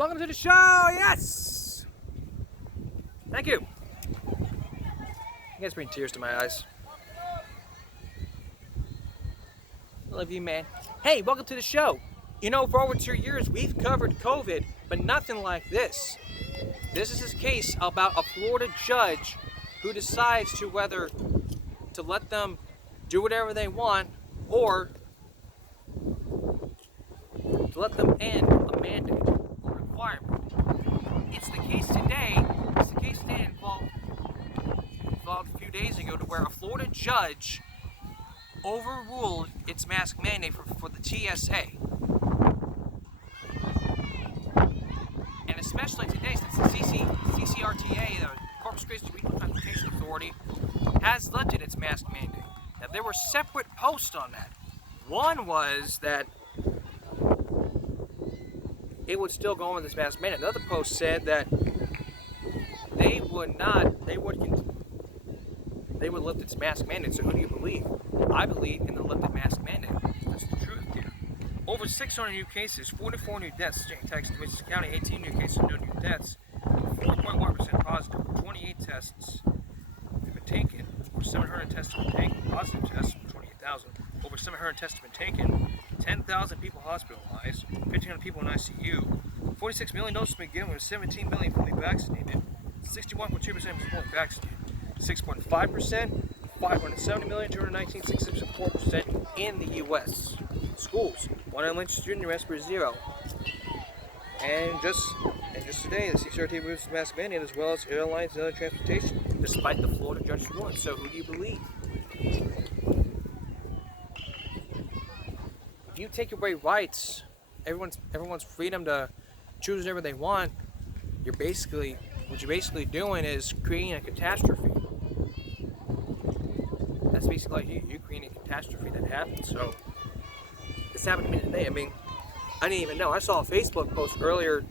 Welcome to the show. Yes. Thank you. You guys bring tears to my eyes. I love you, man. Hey, welcome to the show. You know, for over 2 years, we've covered COVID, but nothing like this. This is a case about a Florida judge who decides to whether to let them do whatever they want or to let them end a mandate or requirement. It's the case today. It's the case today involved a few days ago to where a Florida judge overruled its mask mandate for the TSA. And especially today, since the CCRTA, the Corpus Christi Regional Transportation Authority, has lifted its mask mandate. Now, there were separate posts on that. One was that it would still go on with this mask mandate. Another post said that they would lift its mask mandate. So who do you believe? I believe in the lifted mask mandate. That's the truth here. Over 600 new cases, 44 new deaths in Texas, Wichita County, 18 new cases, no new deaths, 4.1% positive, 28 tests have been taken, over 700 tests have been taken, positive tests, 28,000, over 700 tests have been taken, 10,000 people hospitalized, 1,500 people in ICU, 46 million doses have been given, with 17 million fully vaccinated, 61.2% was fully vaccinated, 6.5%, 570 million, 219, 6.4% in the U.S. Schools, 1 Lynch Jr. arrest for 0. And just today, the CCRT moves the mask mandate as well as airlines and other transportation, despite the Florida judge's ruling. So who do you believe? If you take away rights, everyone's freedom to choose whatever they want, what you're basically doing is creating a catastrophe. That's basically like you creating a catastrophe that happened. So this happened to me today. I mean, I didn't even know. I saw a Facebook post earlier.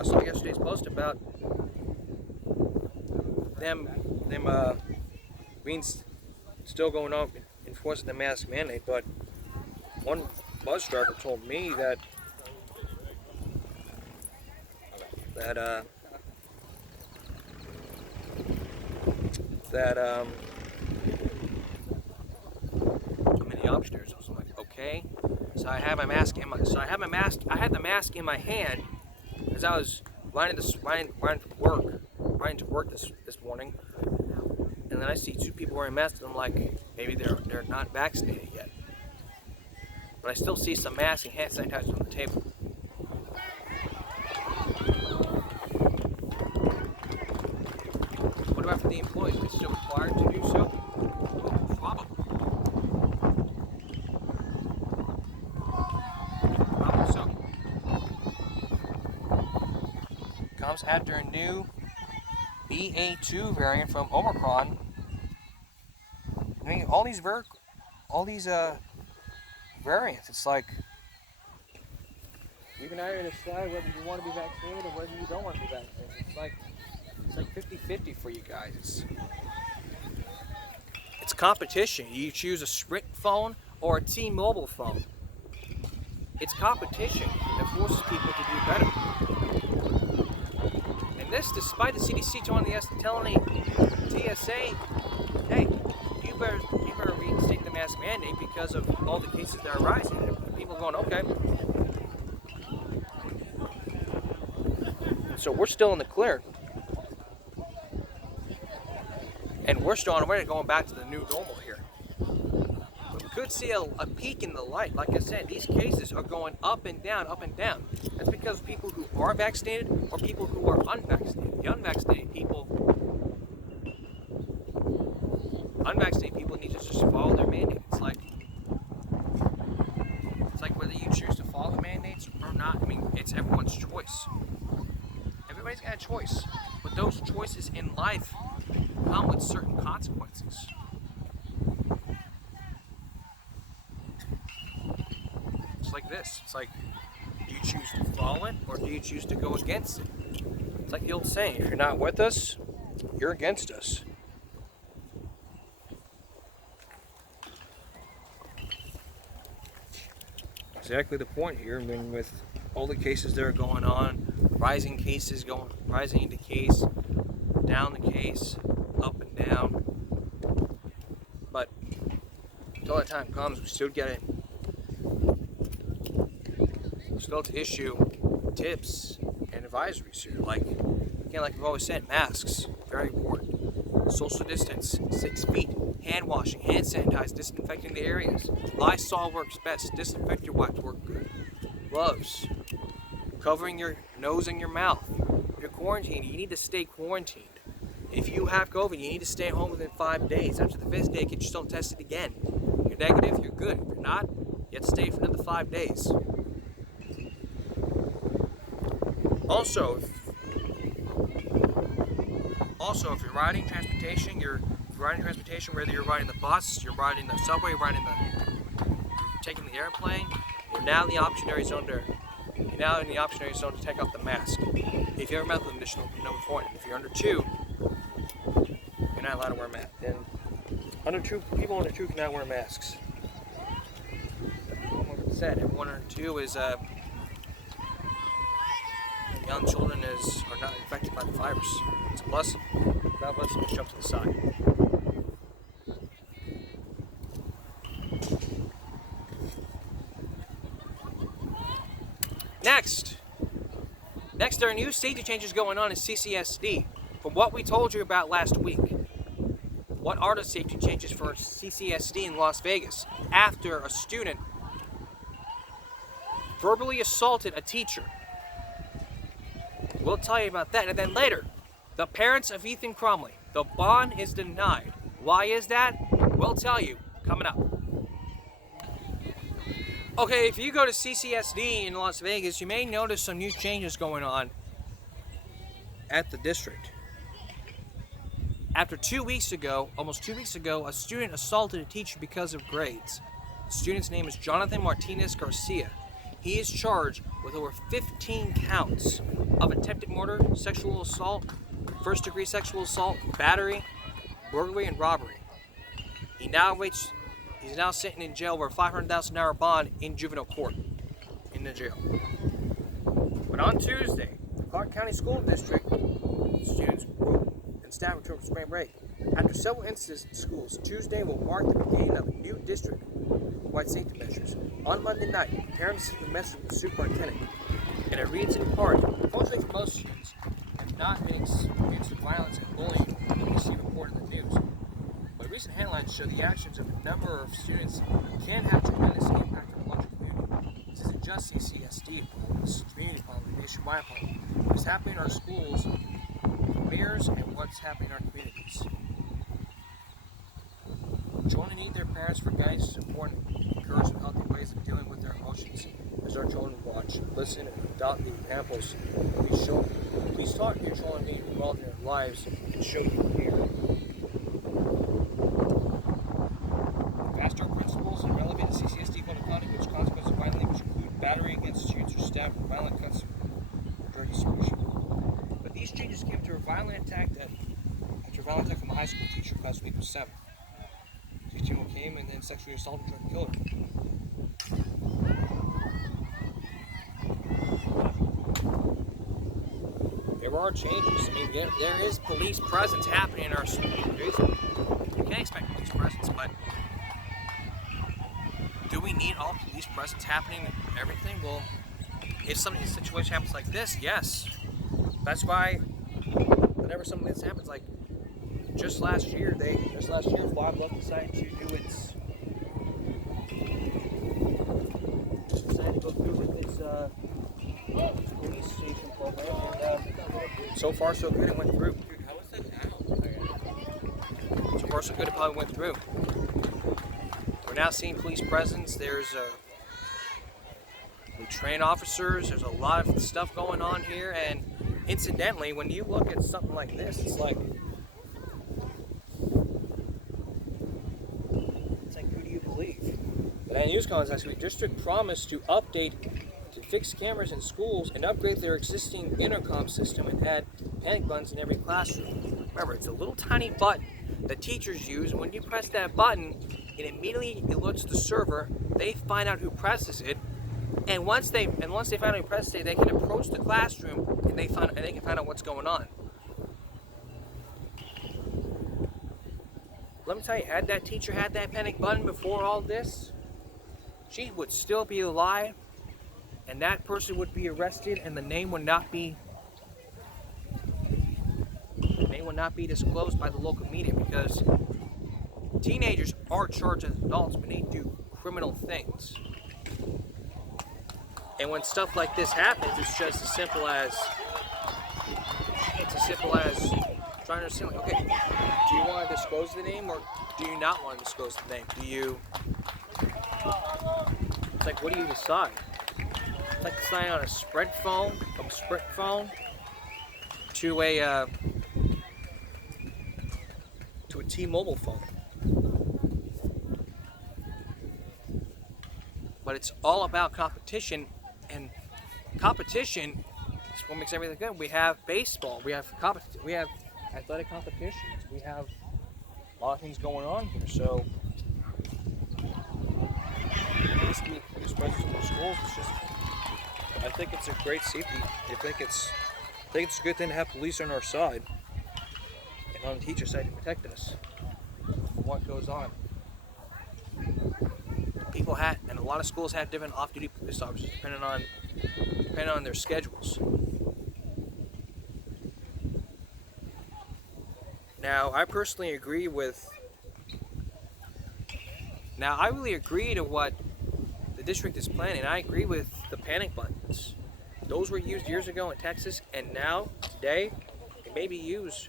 I saw yesterday's post about them being still going on enforcing the mask mandate. But one bus driver told me that I'm in the upstairs. I was like, okay. So I had the mask in my hand as I was riding to work this morning. And then I see 2 people wearing masks, and I'm like, maybe they're not vaccinated yet. But I still see some masks and hand sanitizer on the table. What about for the employees? Are they still required to do so? Probably. So. Comes after a new BA.2 variant from Omicron. I mean, all these variants. It's like you can either decide whether you want to be vaccinated or whether you don't want to be vaccinated. It's like 50-50 for you guys. It's competition. You choose a Sprint phone or a T-Mobile phone. It's competition that forces people to do better. And this, despite the CDC telling the TSA, hey, you better reinstate the mask mandate because of all the cases that are rising. And people are going, okay. So we're still in the clear. And we're still on our way to going back to the new normal here. We could see a peak in the light. Like I said, these cases are going up and down, up and down. That's because of people who are vaccinated or people who are unvaccinated. The unvaccinated people need to just follow their mandate. It's like whether you choose to follow the mandates or not. I mean, it's everyone's choice. Everybody's got a choice. But those choices in life come with certain consequences. It's like this. It's like, do you choose to follow it or do you choose to go against it? It's like the old saying, if you're not with us, you're against us. Exactly the point here. I mean, with all the cases that are going on rising into case, down the case, up and down. But until that time comes, we still get it. We still have to issue tips and advisories here. Like, again, like we've always said, masks, very important. Social distance, 6 feet. Hand washing, hand sanitize, disinfecting the areas. Lysol works best. Disinfect your wipes work good. Gloves. Covering your nose and your mouth. You're quarantined. You need to stay quarantined. If you have COVID, you need to stay home within 5 days. After the 5th day, get yourself tested again. If you're negative, you're good. If you're not, you have to stay for another 5 days. Also, if you're riding transportation, whether you're riding the bus, you're riding the subway, you're taking the airplane, you're now in the optionary zone to take off the mask. If you have a medical condition, no point. If you're under 2, you're not allowed to wear a mask. And people under 2 cannot wear masks. Like I said, everyone under 2 is young children are not infected by the virus. It's a blessing. God bless them. Jump to the side. Next, there are new safety changes going on in CCSD. From what we told you about last week, what are the safety changes for CCSD in Las Vegas after a student verbally assaulted a teacher? We'll tell you about that. And then later, the parents of Ethan Crumbley. The bond is denied. Why is that? We'll tell you coming up. Okay, if you go to CCSD in Las Vegas, you may notice some new changes going on at the district. After almost 2 weeks ago, a student assaulted a teacher because of grades. The student's name is Jonathan Martinez Garcia. He is charged with over 15 counts of attempted murder, sexual assault, first-degree sexual assault, battery, burglary, and robbery. He's now sitting in jail for a $500,000 bond in juvenile court in the jail. But on Tuesday, the Clark County School District students and staff returned from spring break. After several incidents in schools, Tuesday will mark the beginning of new district-wide safety measures. On Monday night, parents sent a message to the superintendent, and it reads in part, unfortunately for most students, have not been experienced violence and bullying we see reported in the news. But recent headlines show the actions of a number of students can have tremendous impact on the larger community. This isn't just CCSD, this is a community problem, a nationwide problem. What's happening in our schools mirrors and what's happening in our communities. Children need their parents for guidance, support, and encouragement, healthy ways of dealing with their emotions. As our children watch, listen, and adopt the examples we show them. Please talk to your children being involved in their lives and show you care. Fast-track principles and relevant to CCSD code of conduct, which consequences of violent language include battery against students or staff, violent cuts, drug distribution. But these changes came after a violent attack from a high school teacher last week was 7. 16-year-old came and then sexually assaulted and tried to kill her. There are changes. I mean, there is police presence happening in our school. You can't expect police presence, but do we need all police presence happening in everything? Well, if some of these situations happens like this, yes. That's why whenever something like this happens, like just last year, Bob Luck decided to do its police station program, and so far so good, it went through. Dude, how is that now? So far so good, it probably went through. We're now seeing police presence. We train officers. There's a lot of stuff going on here, and incidentally, when you look at something like this, it's like who do you believe? But at NewsCon last week, district promised to fix cameras in schools and upgrade their existing intercom system and add panic buttons in every classroom. Remember, it's a little tiny button that teachers use, and when you press that button, it immediately alerts the server. They find out who presses it, And once they finally press it, they can approach the classroom and they can find out what's going on. Let me tell you, had that teacher had that panic button before all this, she would still be alive, and that person would be arrested, and the name would not be disclosed by the local media, because teenagers are charged as adults when they do criminal things. And when stuff like this happens, it's just as simple as trying to understand, like, okay, do you want to disclose the name or do you not want to disclose the name? It's like, what do you decide? It's like deciding on a Sprint phone to a T-Mobile phone. But it's all about competition, and competition is what makes everything good. We have baseball, we have athletic competitions, we have a lot of things going on here. So basically, this presence in the schools is just, I think it's a great safety. I think it's a good thing to have police on our side and on the teacher side to protect us from what goes on. And a lot of schools have different off-duty police officers depending on their schedules. Now, I personally agree with. Now, I really agree to what the district is planning. I agree with the panic buttons. Those were used years ago in Texas, and now, today, they may be used.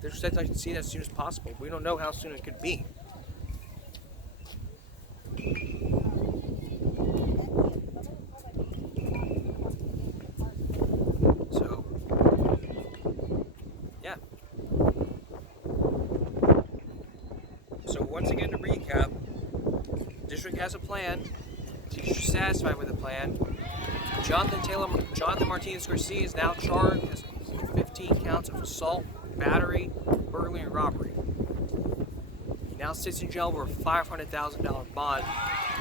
There's steps I can see that as soon as possible. We don't know how soon it could be. So, yeah. So once again, to recap, the district has a plan. Teachers are satisfied with the plan. Jonathan Martinez Garcia is now charged with 15 counts of assault, battery, burglary, and robbery. He now sits in jail for a $500,000 bond,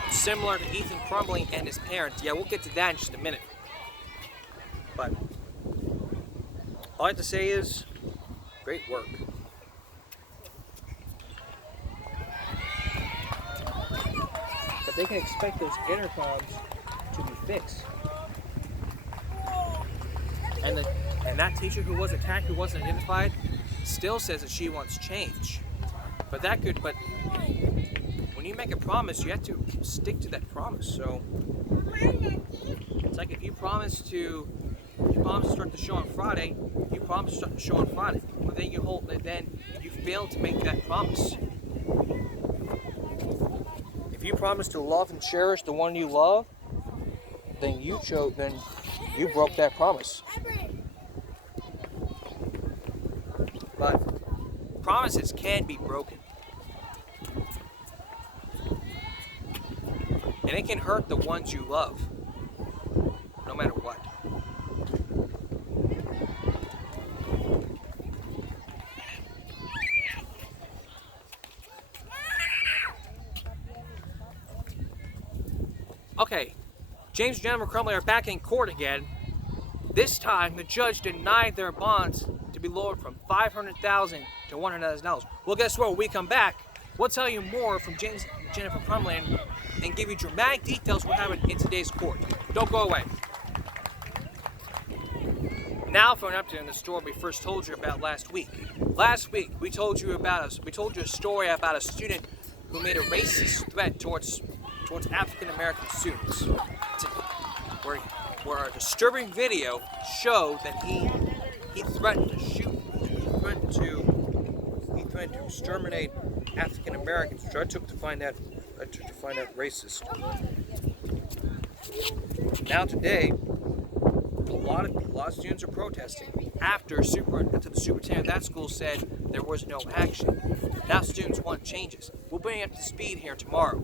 similar to Ethan Crumbley and his parents. Yeah, we'll get to that in just a minute. But all I have to say is, great work. But they can expect those intercoms to be fixed. And that teacher who was attacked, who wasn't identified, still says that she wants change. But when you make a promise, you have to stick to that promise. So it's like if you promise to start the show on Friday, you promise to start the show on Friday, but then you fail to make that promise. If you promise to love and cherish the one you love, then you broke that promise. But promises can be broken. And it can hurt the ones you love, no matter what. Okay, James and Jennifer Crumbley are back in court again. This time, the judge denied their bonds to be lowered from $500,000 to $100,000. Well, guess what? When we come back, we'll tell you more from James and Jennifer Crumbley and give you dramatic details of what happened in today's court. Don't go away. Now for an update on the story we first told you about last week. Last week, we told you a story about a student who made a racist threat towards African American students, where a disturbing video showed that he threatened to shoot, he threatened to exterminate African Americans, which I took to find that racist. Now today, a lot of students are protesting after the superintendent of that school said there was no action. Now students want changes. We'll bring you up to speed here tomorrow.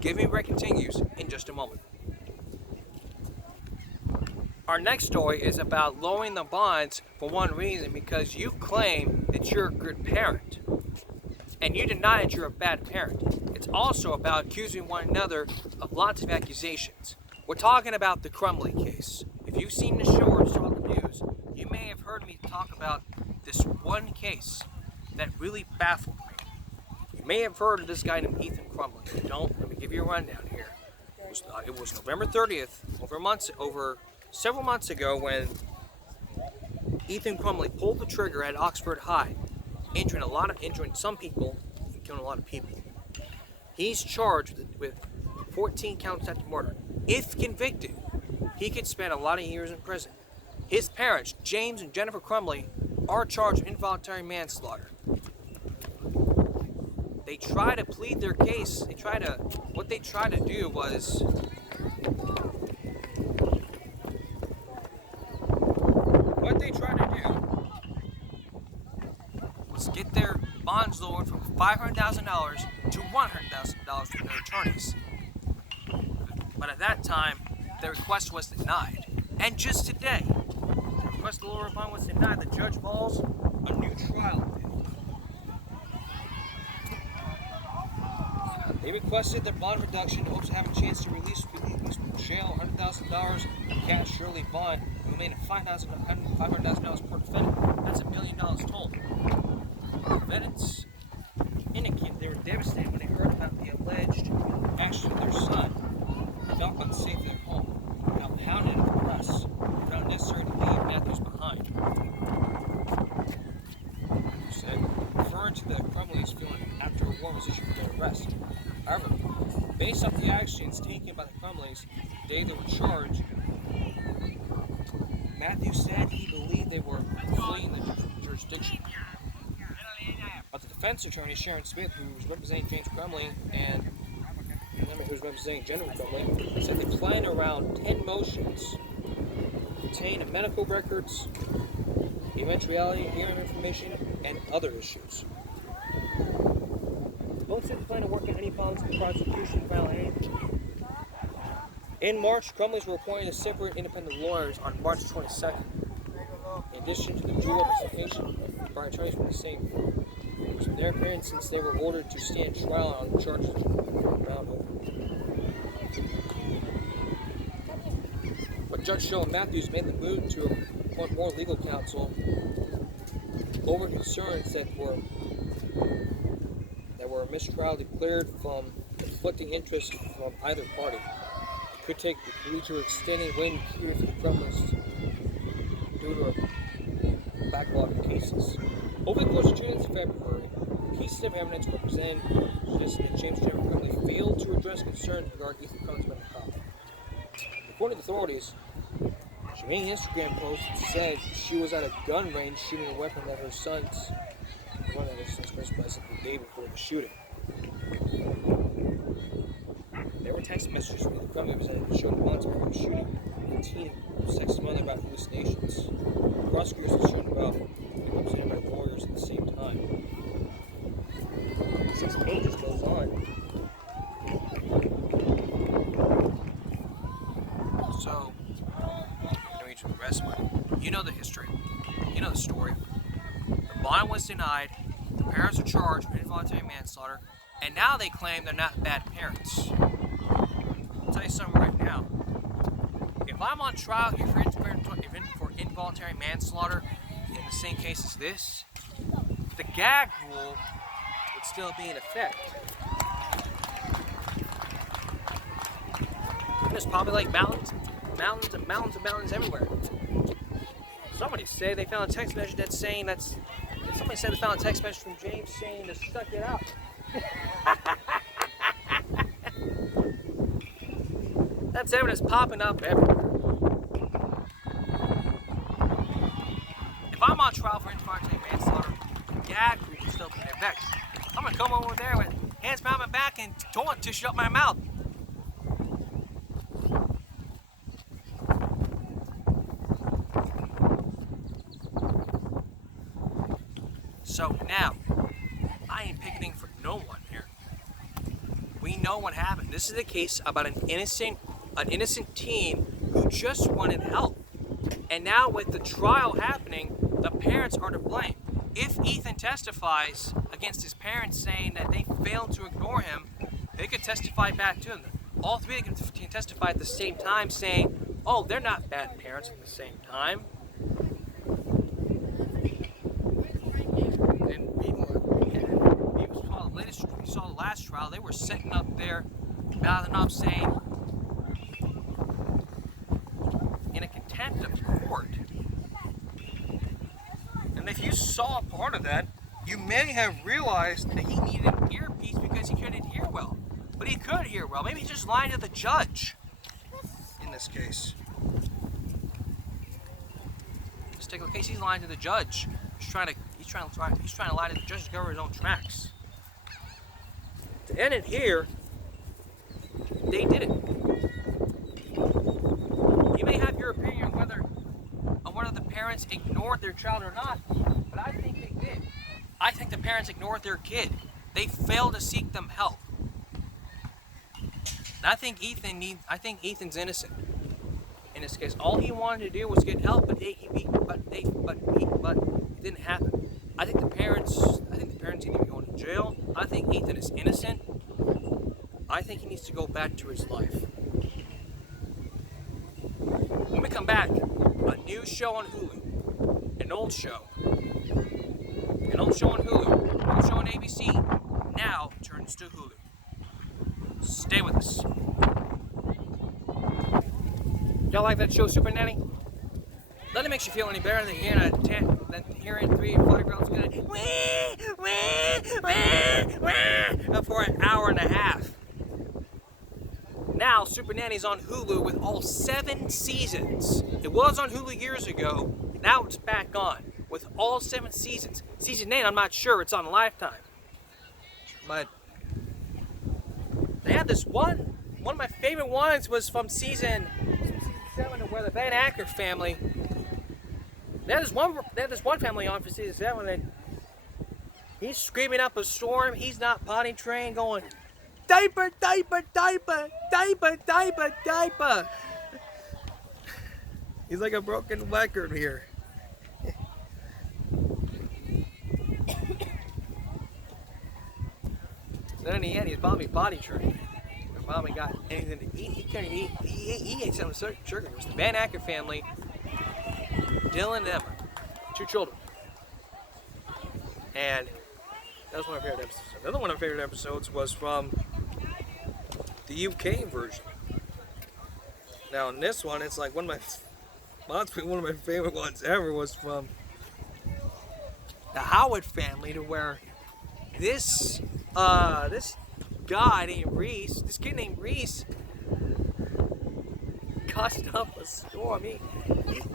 Give Me Break continues in just a moment. Our next story is about lowering the bonds for one reason, because you claim that you're a good parent. And you deny that you're a bad parent. It's also about accusing one another of lots of accusations. We're talking about the Crumbley case. If you've seen the show or saw the news, you may have heard me talk about this one case that really baffled me. You may have heard of this guy named Ethan Crumbley. If you don't, let me give you a rundown here. It was November 30th, over several months ago, when Ethan Crumbley pulled the trigger at Oxford High, injuring some people and killing a lot of people. He's charged with 14 counts of murder. If convicted, he could spend a lot of years in prison. His parents, James and Jennifer Crumbley, are charged with involuntary manslaughter. They try to plead their case. What they try to do was get their bonds lowered from $500,000 to $100,000 from their attorneys. But at that time, their request was denied. And just today, the request to lower the bond was denied. The judge calls a new trial. They requested their bond reduction in hopes of having a chance to release people from jail, $100,000 cash, surely bond, remaining $500,000 per defendant. That's $1 million total. Defendants indicated they were devastated when they heard about the alleged actions of their son. They felt unsafe in their home, felt hounded in the press, felt necessary to leave Matthews behind. He said, referring to the Crumbleys feeling after a warrant was issued for their arrest. However, based off the actions taken by the Crumbleys the day they were charged, Matthews said he believed they were fleeing the jurisdiction. But the defense attorney, Sharon Smith, who was representing James Crumbley, and who was representing Jennifer Crumbley, said they planned around 10 motions pertaining to medical records, eventuality, hearing information, and other issues. Both said they plan to work on any problems with the prosecution filing anything. In March, Crumbley's were appointed as separate independent lawyers on March 22nd. In addition to the dual representation by attorneys from the same firm. It was their appearance since they were ordered to stand trial on charges round over. But Judge Sheldon Matthews made the move to appoint more legal counsel over concerns that were a mistrial declared from conflicting interests from either party. It could take the collegiate extended waiting period for the Crumblies due to a backlog of cases. Over the course of June and February, pieces of evidence were presented suggesting that James Jennifer Crumbley failed to address concerns regarding Ethan Crumbley's mental health. According to authorities, she made an Instagram post that said she was at a gun range shooting a weapon that her son's resident the day before the shooting. There were text messages from the Crumbley representative showing months before the shooting, the teen was texting his mother about hallucinations. Prosecutors were shown about being represented by lawyers at the same time. 6 pages goes on. So, no need to the rest, but you know the history. You know the story. The bond was denied. The parents are charged with involuntary manslaughter, and now they claim they're not bad parents. I'll tell you something right now. If I'm on trial here for involuntary manslaughter in the same case as this, the gag rule would still be in effect. And there's probably like mountains everywhere. Somebody said they found a text message that's saying somebody said they found a text message from James saying to suck it up. That's evidence popping up everywhere. If I'm on trial for involuntary manslaughter, the gag rule will still be in effect. I'm gonna come over there with hands behind my back and toilet tissue up my mouth. So now, I ain't picketing for no one here. We know what happened. This is a case about an innocent teen who just wanted help. And now with the trial happening, the parents are to blame. If Ethan testifies against his parents saying that they failed to ignore him, They could testify back to him. All three can testify at the same time, saying, "Oh, they're not bad parents at the same time." And we saw the last trial. They were sitting up there, mouthing up, saying, in a contempt of court. And if you saw a part of that, you may have realized that he needed an earpiece because he couldn't hear well. But he could hear well. Maybe he's just lying to the judge in this case. Let's take a look. He's lying to the judge. He's trying to lie to the judge to cover his own tracks. To end it here, they did it. You may have your opinion on whether the parents ignored their child or not, but I think they did. I think the parents ignored their kid. They failed to seek them help. And I think Ethan's innocent in this case. All he wanted to do was get help, but it didn't happen. I think the parents need to be going to jail. I think Ethan is innocent. I think he needs to go back to his life. When we come back, a new show on Hulu, an old show on Hulu, an old show on ABC, now turns to Hulu. Stay with us. Y'all like that show, Super Nanny? Nothing makes you feel any better than hearing 3 and 4 girls going for an hour and a half. Now, Super Nanny's on Hulu with all 7 seasons. It was on Hulu years ago. Now it's back on with all 7 seasons. Season 8, I'm not sure. It's on Lifetime. But they had this one of my favorite ones was from season 7 where the Van Acker family. They had this one family on for season 7 that he's screaming up a storm. He's not potty trained, going, "Diaper, diaper, diaper, diaper, diaper, diaper." He's like a broken record here. Then in the end, he's probably potty trained. Or probably got anything to eat. He couldn't eat. He ate some sugar. It was the Van Acker family, Dylan and Emma, 2 children. And that was one of my favorite episodes. Another one of my favorite episodes was from the UK version. Now in this one, it's like one of my favorite ones ever was from the Howard family, to where this guy named Reese, this kid named Reese, cussed up a storm. He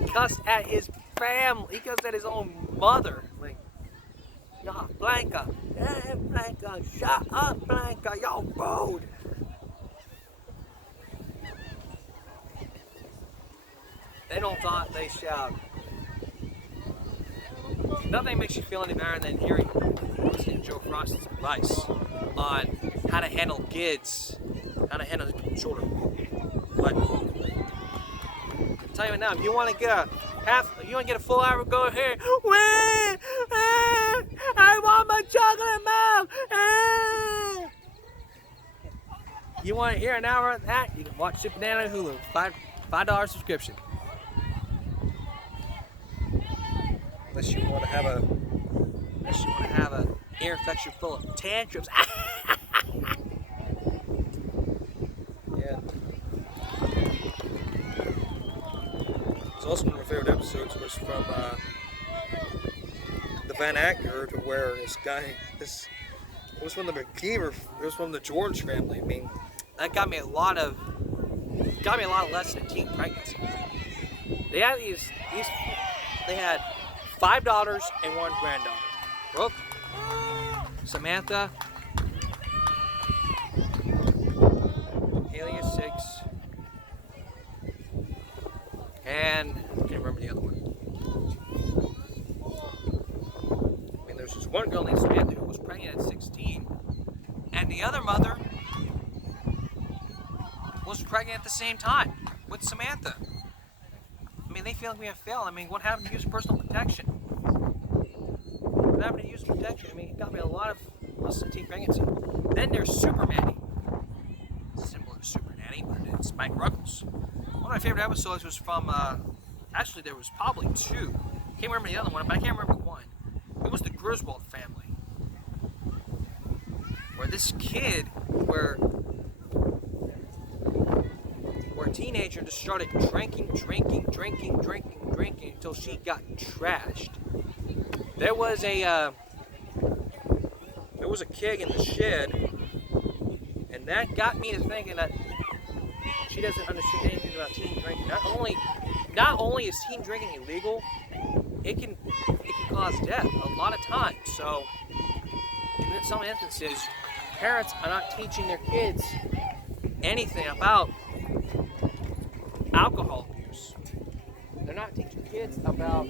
cussed at his family. He cussed at his own mother. Like, "Nah, Blanca, hey, Blanca, shut up, Blanca, y'all rude." They don't talk, they shout. Nothing makes you feel any better than listening to Joe Frost's advice on how to handle kids, how to handle children. But I'll tell you now, if you want to get a full hour, go ahead. I want my chocolate milk. You want to hear an hour of that? You can watch Super Nanny on Hulu. $5 subscription. Unless you want to have an ear infection full of tantrums. Yeah. It's also one of my favorite episodes was from the Van Acker, to where it was from the McKeever, it was from the George family. I mean, that got me a lot of lessons in teen pregnancy. They had 5 daughters and 1 granddaughter. Brooke, Samantha, Haley is 6, and I can't remember the other one. I mean, there's just one girl named Samantha who was pregnant at 16, and the other mother was pregnant at the same time with Samantha. I mean, they feel like we have failed. I mean, what happened to use personal protection? What happened to use protection? I mean, it got me a lot of lessons in teen pregnancy. Then there's Super Manny. Nanny, but it's Mike Ruggles. One of my favorite episodes was from, actually there was probably two. I can't remember the other one, but I can't remember one. It was the Griswold family. Where this kid, where a teenager just started drinking until she got trashed. There was a keg in the shed, and that got me to thinking that she doesn't understand anything about teen drinking. Not only is teen drinking illegal, it can cause death a lot of times. So in some instances, parents are not teaching their kids anything about alcohol abuse. They're not teaching kids about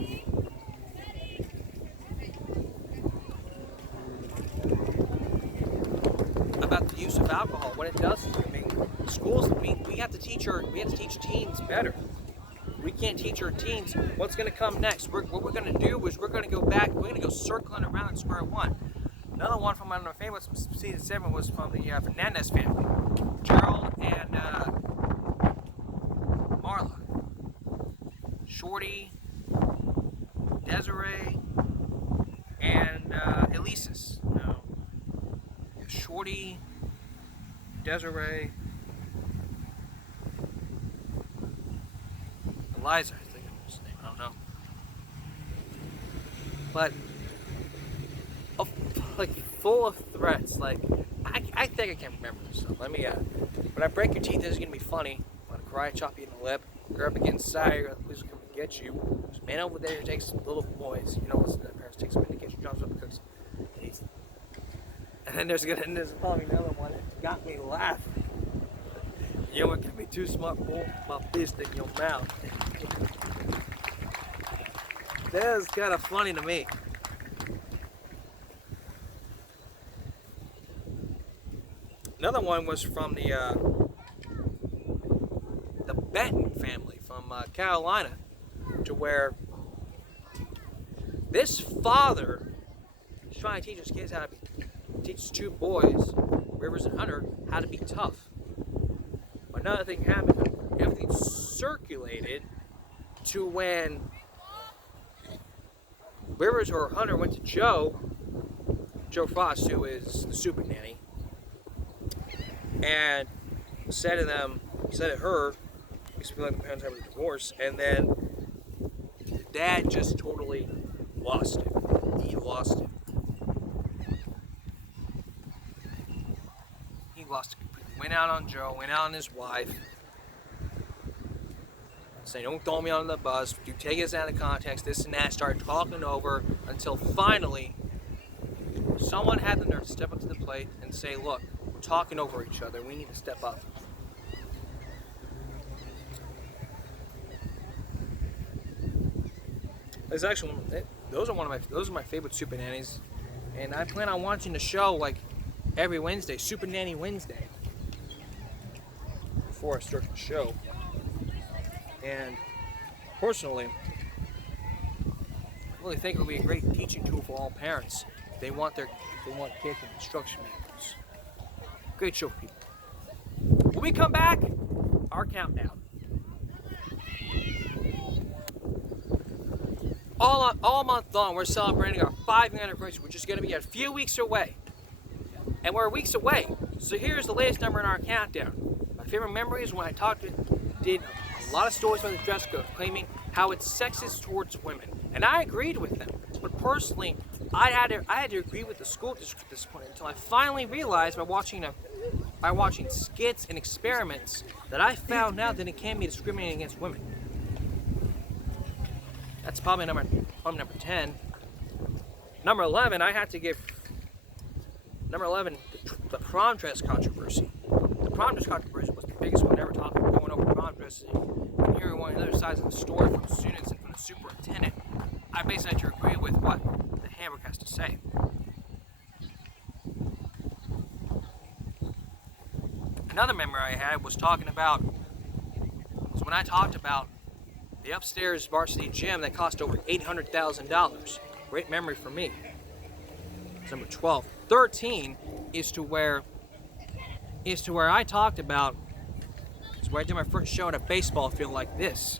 the use of alcohol, what it does to you. I mean, schools. We have to teach teens better. We can't teach our teens what's going to come next. What we're going to do is we're going to go back. We're going to go circling around at square one. Another one from one of my favorites from season 7 was from the Fernandez family, Gerald and Marla, Shorty, Desiree, and Elises. No, Shorty, Desiree, Eliza, I think it was his name. I don't know, but full of threats. Like I think I can remember this stuff. Let me when I break your teeth, this is gonna be funny. I'm gonna cry, chop you in the lip, grab against side, who's gonna get you. There's a man over there who takes little boys. You know, listen to the parents takes them in the kitchen, jumps up and cooks. And then there's probably another one that got me laughing. You know what can be too smart for my fist in your mouth. That was kind of funny to me. Another one was from the Benton family from Carolina, to where this father is trying to teach his kids teach two boys, Rivers and Hunter, how to be tough. But another thing happened. Everything circulated to when Rivers or Hunter went to Joe Frost, who is the super nanny, and said to her, used to be like the parents having a divorce, and then the dad just totally lost it. He lost it. He lost it completely. Went out on Joe, went out on his wife, saying, don't throw me on the bus, you take us out of context, this and that, started talking over until finally someone had the nerve to step up to the plate and say, look, we're talking over each other, we need to step up. It's actually those are my favorite super nannies, and I plan on watching the show like every Wednesday, Super Nanny Wednesday, before I start the show. And personally, I really think it would be a great teaching tool for all parents if they want kids with instruction manuals. Great show, people. When we come back, our countdown. All month long, we're celebrating our 5-year anniversary, which is going to be a few weeks away. And we're weeks away. So here's the latest number in our countdown. My favorite memory is when I did a lot of stories about the dress code, claiming how it's sexist towards women. And I agreed with them. But personally, I had to agree with the school district at this point until I finally realized by watching skits and experiments that I found out that it can be discriminating against women. That's probably number 10. Number 11, I had to give number 11 the prom dress controversy. The prom dress controversy was the biggest one ever, going over prom dresses and hearing one of the other sides of the story from the students and from the superintendent. I basically had to agree with what the Hamburg has to say. Another memory I had was when I talked about the upstairs varsity gym that cost over $800,000. Great memory for me. It's number 12. 13 is to where I talked about Productions, where I did my first show in a baseball field like this.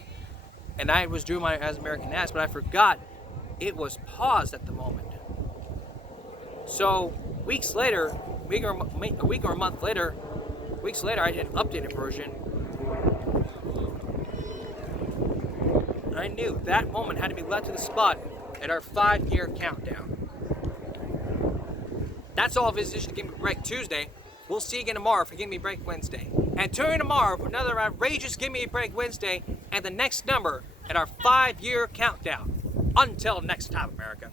And I was doing my As American As, but I forgot it was paused at the moment. So weeks later, a week or a month later, I did an updated version. I knew that moment had to be led to the spot at our 5-year countdown. That's all of his edition of Give Me a Break Tuesday. We'll see you again tomorrow for Give Me a Break Wednesday. And tune in tomorrow for another outrageous Give Me a Break Wednesday and the next number at our 5-year countdown. Until next time, America.